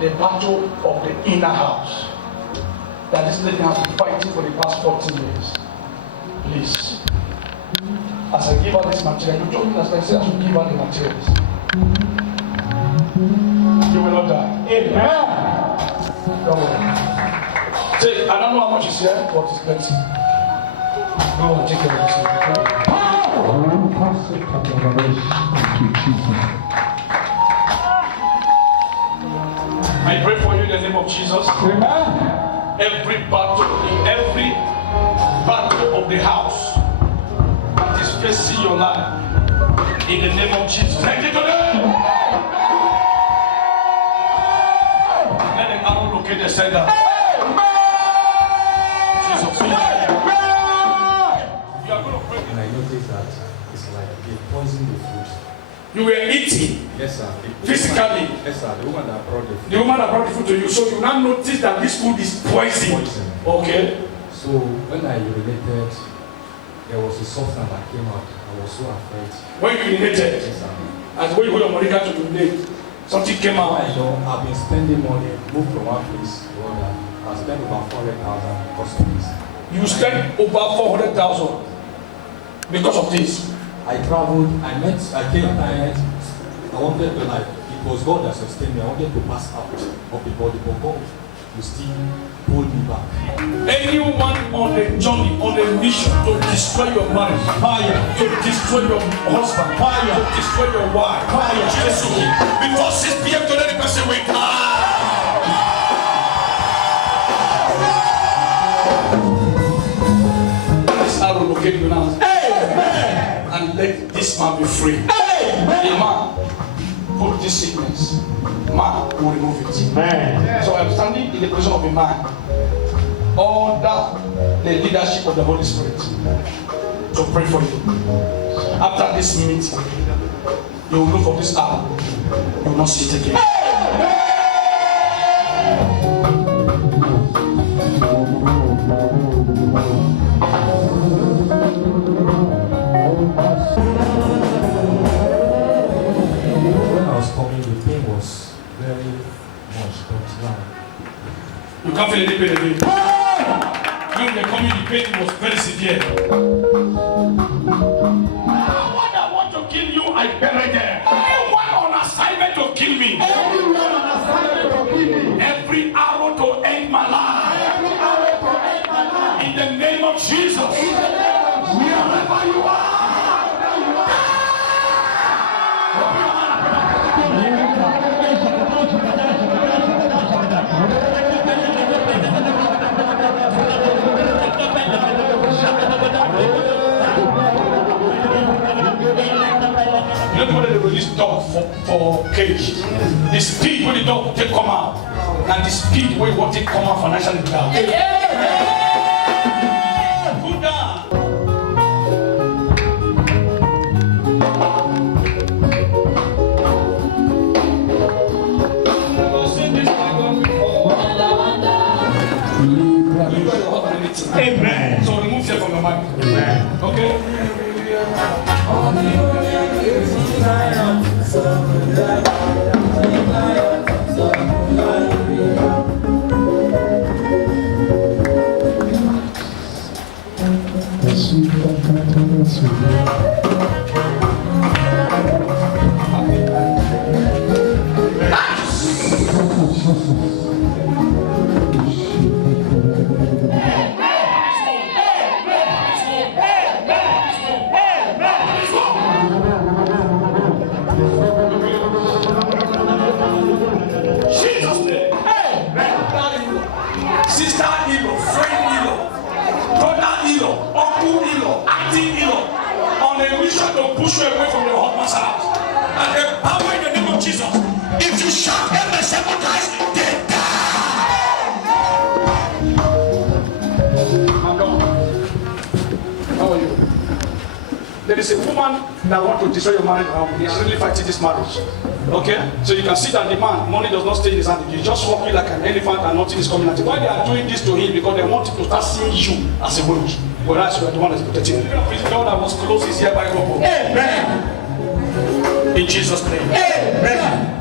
the battle of the inner house that this lady has been fighting for the past 14 years. Please, as I give her this material, you told me last time, I said I should give her the materials. You will not die. Amen. Don't worry. Say, I don't know how much is here, but it's plenty. Go and take care of this. I pray for you in the name of Jesus. Amen. Every battle of the house that is facing your life, in the name of Jesus. Thank you today. Let the arrow locate the sender. Jesus. You are going to pray. And I noticed that it's like they poisoned the food. You were eating. Yes, sir. Physically. Yes, sir. The woman that brought the food. The woman that brought the food to you. So you now notice that this food is poison. Okay. So when I urinated, there was a substance that came out. I was so afraid. When you urinated, yes, sir. as when you hold your Monica to urinate, something came out. I know I've been spending money, moved from one place to another. I spent about 400,000 because of this. You spent over 400,000 because of this. I traveled, I came tired. I wanted to it was God that sustained me. I wanted to pass out of the body, but God will still pull me back. Anyone on a journey, on a mission to destroy your marriage, fire, to destroy your husband, fire, to destroy your wife, fire, Jesus. Before 6 p.m. today, the person will die. This arrow locate you now. And let this man be free. Amen. A man put this sickness, man will remove it. Amen. So I'm standing in the position of a man under the leadership of the Holy Spirit to pray for you. After this meeting, you will look for this arrow. You will not see it again. You can't feel any pain again. When they come in, the pain was very severe. Anyone that want to kill you, I bury them. Anyone on assignment to kill me. Everyone on assignment to kill me. Every arrow to end my life. Every arrow to end my life. In the name of Jesus. In the name of Jesus. Wherever you are. You know when they release dog for cage, the speed when the dog take come out, and the speed when what take come out financially down. Put down. Amen. So remove it from your mind. Amen. Okay. Push you away from your husband's house. And the power in the name of Jesus. If you shout them 7 times, they die. I'm done. How are you? There is a woman that wants to destroy your marriage. He is really fighting this marriage. Okay? So you can see that the man, money does not stay in his hand. He's just walking like an elephant and nothing is coming at him. Why they are doing this to him? Because they want him to start seeing you as a witch. Whereas you are the one that's protecting him. His God that was close is here by God. Amen. In Jesus' name. Amen.